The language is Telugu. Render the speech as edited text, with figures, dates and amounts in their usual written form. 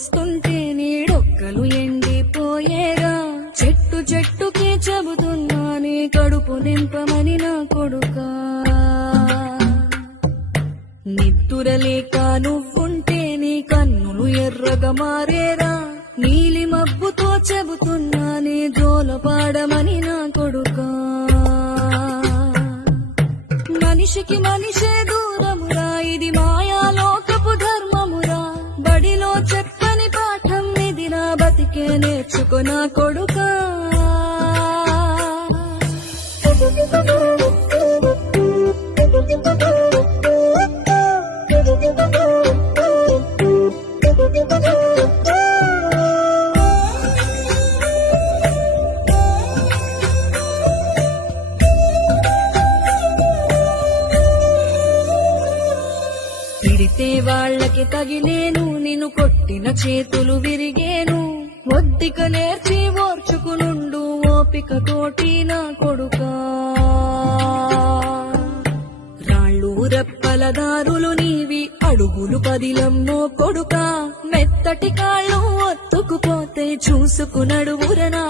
చేస్తుంటే నీడొక్కలు ఎండిపోయేరా. చెట్టు చెట్టుకి చెబుతున్నా నీ కడుపు నింపమని నా కొడుకా. నిద్దురలేక నువ్వుంటే నీ కన్నులు ఎర్రగా మారేరా. నీలి మబ్బుతో చెబుతున్నా నీ జోలపాడమని నా కొడుకా. మనిషికి మనిషే దూరమురా, ఇది మాయాలోకపు ధర్మమురా. బడిలో చెప్పని పాఠం ఇది, నా బతికే నేర్చుకో నా కొడుకా. తిడితే వాళ్ళకి తగిలేను, నిన్ను కొట్టిన చేతులు విరిగేను. ఒద్దిక నేర్చి ఓర్చుకునుండు ఓపిక తోటి నా కొడుకా. రాళ్ళు రెప్పల దారులు నీవి, అడుగులు పదిలమ్మో కొడుకా. మెత్తటి కాళ్ళు ఒత్తుకుపోతే చూసుకునడువుర నా